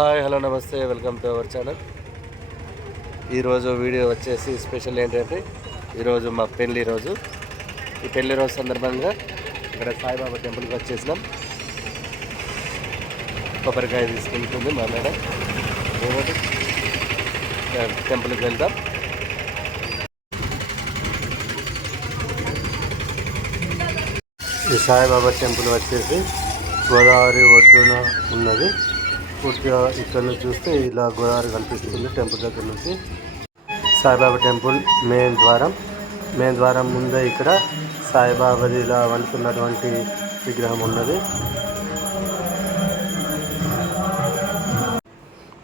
Hi hello నమస్తే welcome to our channel. ఈరోజు video వచ్చేసి స్పెషల్ ఏంటంటే ఈరోజు మా పెళ్ళి రోజు. ఈ పెళ్ళి రోజు సందర్భంగా ఇక్కడ సాయిబాబా టెంపుల్కి వచ్చేసినాం. కొబ్బరికాయ తీసుకుంటుంది మా మేడం. ఏమిటి టెంపుల్కి వెళ్దాం. ఈ సాయిబాబా టెంపుల్ వచ్చేసి గోదావరి ఒడ్డున ఉన్నది. పూర్తిగా ఇక్కడ నుంచి చూస్తే ఇలా గోదావరి కనిపిస్తుంది టెంపుల్ దగ్గర నుంచి. సాయిబాబా టెంపుల్ మెయిన్ ద్వారం. మెయిన్ ద్వారం ముందే ఇక్కడ సాయిబాబాది ఇలా వండుతున్నటువంటి విగ్రహం ఉన్నది.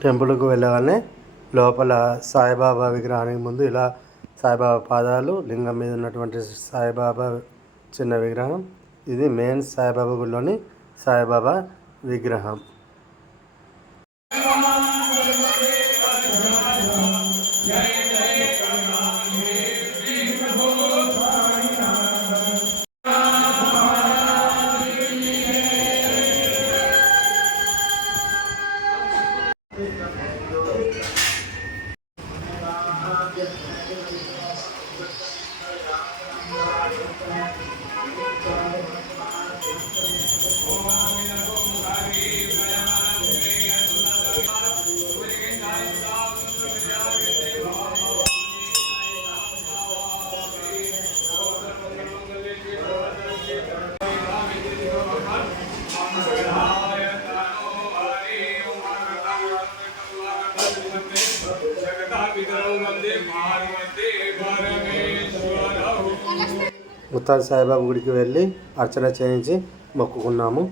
టెంపుల్కు వెళ్ళగానే లోపల సాయిబాబా విగ్రహానికి ముందు ఇలా సాయిబాబా పాదాలు లింగం మీద ఉన్నటువంటి సాయిబాబా చిన్న విగ్రహం. ఇది మెయిన్ సాయిబాబా గుడిలోని సాయిబాబా విగ్రహం. ముత్తాల సాయిబాబా గుడికి వెళ్ళి అర్చన చేయించి మొక్కుకున్నాము.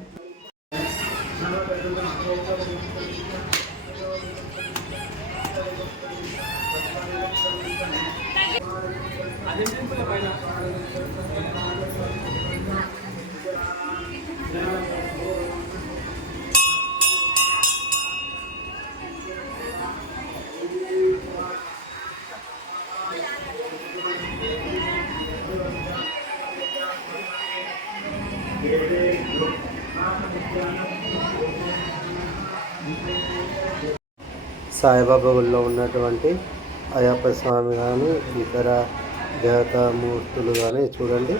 సాయిబాబా గుడిలో ఉన్నటువంటి అయ్యప్ప స్వామి కానీ ఇతర దేవతామూర్తులు కానీ చూడండి.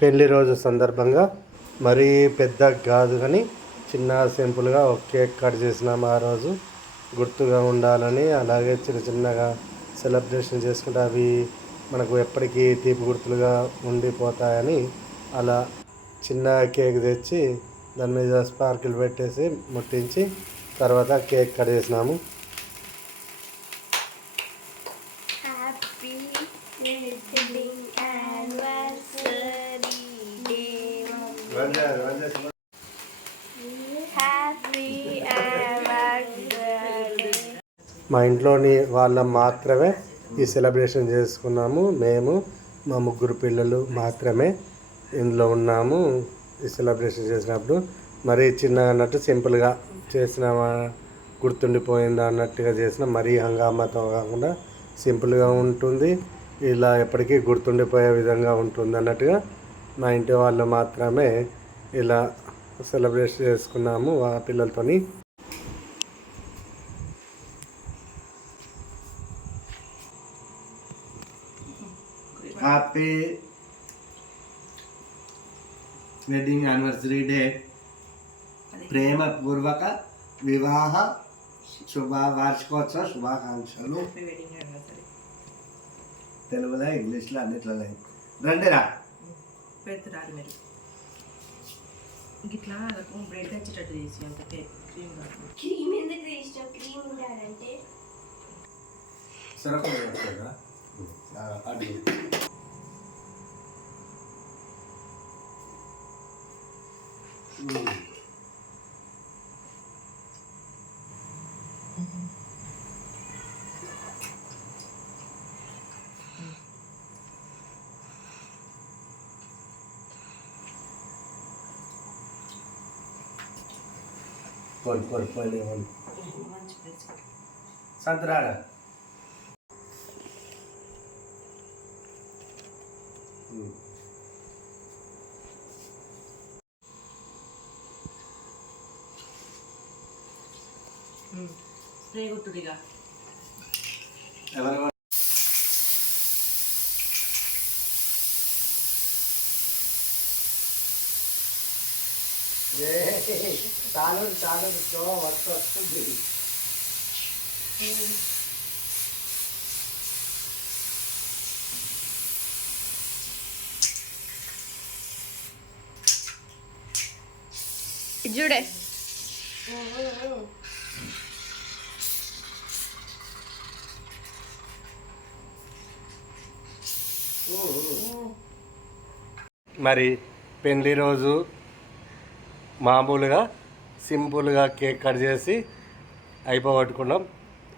పెళ్ళి రోజు సందర్భంగా మరీ పెద్ద కాదు కానీ చిన్న సింపుల్గా ఒక కేక్ కట్ చేసినాము ఆ రోజు. గుర్తుగా ఉండాలని అలాగే చిన్న చిన్నగా సెలబ్రేషన్ చేసుకుంటే అవి మనకు ఎప్పటికీ తీపి గుర్తులుగా ఉండిపోతాయని అలా చిన్న కేక్ తెచ్చి దాని మీద స్పార్కిల్ పెట్టేసి ముట్టించి తర్వాత కేక్ కట్ చేసినాము. మా ఇంట్లోని వాళ్ళం మాత్రమే ఈ సెలబ్రేషన్ చేసుకున్నాము. మేము మా ముగ్గురు పిల్లలు మాత్రమే ఇందులో ఉన్నాము ఈ సెలబ్రేషన్ చేసినప్పుడు. మరీ చిన్నగా అన్నట్టు సింపుల్గా చేసిన గుర్తుండిపోయిందా అన్నట్టుగా చేసిన మరీ హంగామాతో కాకుండా సింపుల్గా ఉంటుంది. ఇలా ఎప్పటికీ గుర్తుండిపోయే విధంగా ఉంటుంది అన్నట్టుగా మా ఇంటి వాళ్ళు మాత్రమే ఇలా సెలబ్రేషన్ చేసుకున్నాము ఆ పిల్లలతోని. హ్యాపీ వెడ్డింగ్ యానివర్సరీ డే ప్రేమపూర్వక వివాహ శుభ వార్షికోత్సవ శుభాకాంక్షలు తెలుగులో ఇంగ్లీష్లో అన్నిట్లో రండిరా పెడుతున్నారు మీరు. ఇట్లా బ్రెడ్ వచ్చేటట్టు తీసి అంత క్రీమ్ క్రీమ్ ఎందుకు ఇష్టం క్రీమ్ ఉండాలంటే. సరఫరా పోయి మంచి ప్లేస్ సంతరాడా. స్ప్రే కొట్టుడిగా ఎవరు చాలు చాలు వర్క్ వస్తుంది చూడే. మరి పెళ్ళి రోజు మామూలుగా సింపుల్గా కేక్ కట్ చేసి అయిపోగొట్టుకున్నాం.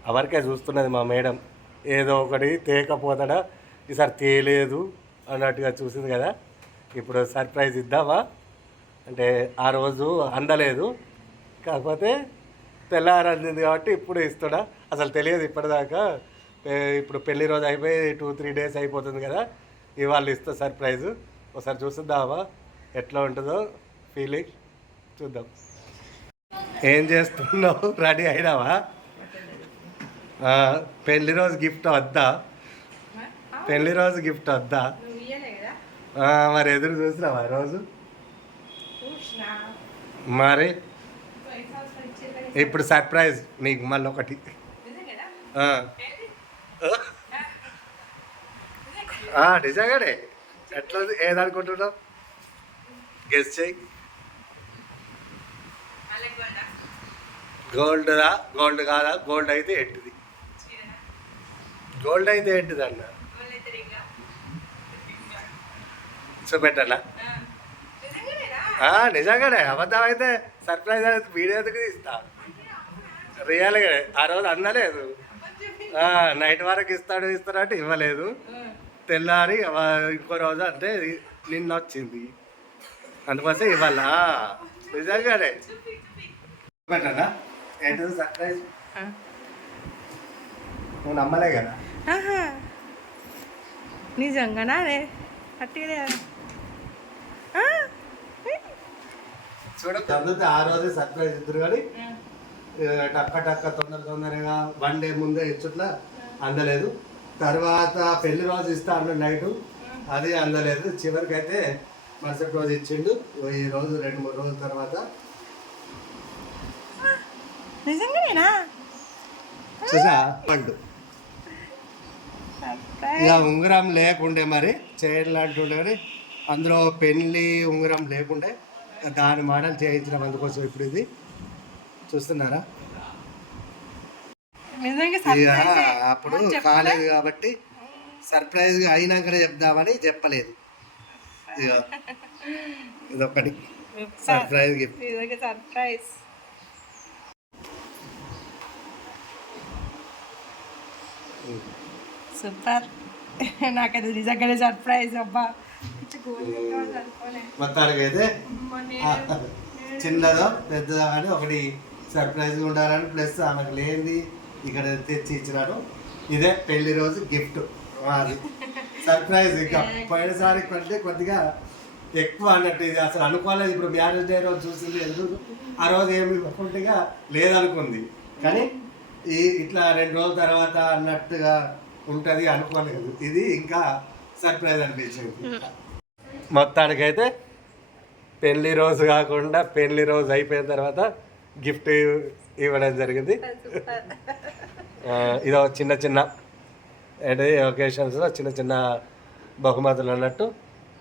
అవరికే చూస్తున్నది మా మేడం ఏదో ఒకటి తేకపోతాడా ఈసారి తేలేదు అన్నట్టుగా చూసింది కదా. ఇప్పుడు సర్ప్రైజ్ ఇద్దామా? అంటే ఆ రోజు అందలేదు. కాకపోతే తెల్లారి అందింది కాబట్టి ఇప్పుడు ఇస్తున్నా. అసలు తెలియదు ఇప్పటిదాకా. ఇప్పుడు పెళ్ళి రోజు అయిపోయి టూ త్రీ డేస్ అయిపోతుంది కదా. ఇవాళ ఇస్తా సర్ప్రైజ్. ఒకసారి చూసిద్దామా? ఎట్లా ఉంటుందో ఫీలింగ్. చూద్దాం. ఏం చేస్తున్నావు? రెడీ అయినావా? పెళ్ళి రోజు గిఫ్ట్ వద్దా? పెళ్ళి రోజు గిఫ్ట్ వద్దా? మరి ఎదురు చూసినావా రోజు? మరి? ఇప్పుడు సర్ప్రైజ్ నీకు మళ్ళీ ఒకటి. నిజంగానే. ఎట్లా ఏదనుకుంటున్నావు గెస్ చేయి. గోల్డ్రా? గోల్డ్ కాదా? గోల్డ్ అయితే ఏంటిది? గోల్డ్ అయితే ఏంటిది అన్న? చూపెట్టనా? నిజంగానే. అబద్ధం అయితే సర్ప్రైజ్ అయితే వీడియో ఎందుకు ఇస్తా రియల్గా ఆ రోజు అందలేదు నైట్ వరకు ఇస్తాడు ఇస్తాడు అంటే ఇవ్వలేదు. తెల్లారి ఇంకో రోజు అంటే నిన్న వచ్చింది అందుకోసం ఇవ్వాలా? నిజంగానే. చూపెట్టనా ఏంటిది సర్ప్రైజ్ నువ్వు నమ్మలే కదా? నిజంగానా అదే అట్టిదే. చూడ అందుతే ఆ రోజే సర్ప్రైజ్ ఇద్దరు కానీ టక్క టక్క తొందర తొందరగా వన్ డే ముందే ఇచ్చుట్లా అందలేదు. తర్వాత పెళ్ళి రోజు ఇస్తా అన్న నైట్. అది అందలేదు. చివరికి అయితే మరుసటి రోజు ఇచ్చిండు. ఈ రోజు రెండు మూడు రోజుల తర్వాత. నిజంగానేనా? చూసా పండు. ఇక ఉంగరం లేకుండే మరి చేయడం లాంటి ఉండే కానీ అందులో పెళ్ళి ఉంగరం లేకుండే దాని మోడల్ చేయించడం అందుకోసం ఇప్పుడు ఇది. చూస్తున్నారా? అప్పుడు కాలేదు కాబట్టి సర్ప్రైజ్గా అయినాకనే చెప్దామని చెప్పలేదు. ఇక ఇదొకటి సర్ప్రైజ్ గిఫ్ట్ సర్ప్రైజ్ సూపర్ నాకైతే నిజంగానే సర్ప్రైజ్ అబ్బా. మొత్తానికి అయితే చిన్నదో పెద్దదో కానీ ఒకటి సర్ప్రైజ్ ఉండాలని ప్లస్ ఆమెకు లేనిది ఇక్కడ తెచ్చి ఇచ్చినాడు ఇదే పెళ్ళి రోజు గిఫ్ట్ అది సర్ప్రైజ్ ఇక. పోయినసారి కంటే కొద్దిగా ఎక్కువ అన్నట్టు ఇది అసలు అనుకోలేదు. ఇప్పుడు మ్యారేజ్ డే రోజు చూసింది ఎందుకు? ఆ రోజు ఏమి ఇవ్వకుంటగా లేదనుకుంది. కానీ ఈ ఇట్లా రెండు రోజుల తర్వాత అన్నట్టుగా ఉంటుంది అనుకోలేదు. ఇది ఇంకా సర్ప్రైజ్ అనిపించింది. మొత్తానికైతే పెళ్ళి రోజు కాకుండా పెళ్ళి రోజు అయిపోయిన తర్వాత గిఫ్ట్ ఇవ్వడం జరిగింది. ఇదో చిన్న చిన్న అండ్ ఒకేషన్స్లో చిన్న చిన్న బహుమతులు అన్నట్టు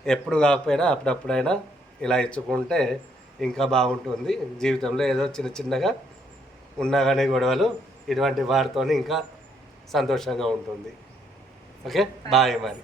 ఎప్పుడు కాకపోయినా అప్పుడప్పుడైనా ఇలా ఇచ్చుకుంటే ఇంకా బాగుంటుంది. జీవితంలో ఏదో చిన్న చిన్నగా ఉన్నా కానీ గొడవలు ఇటువంటి వారితో ఇంకా సంతోషంగా ఉంటుంది. ఓకే? బాయ్ మరి.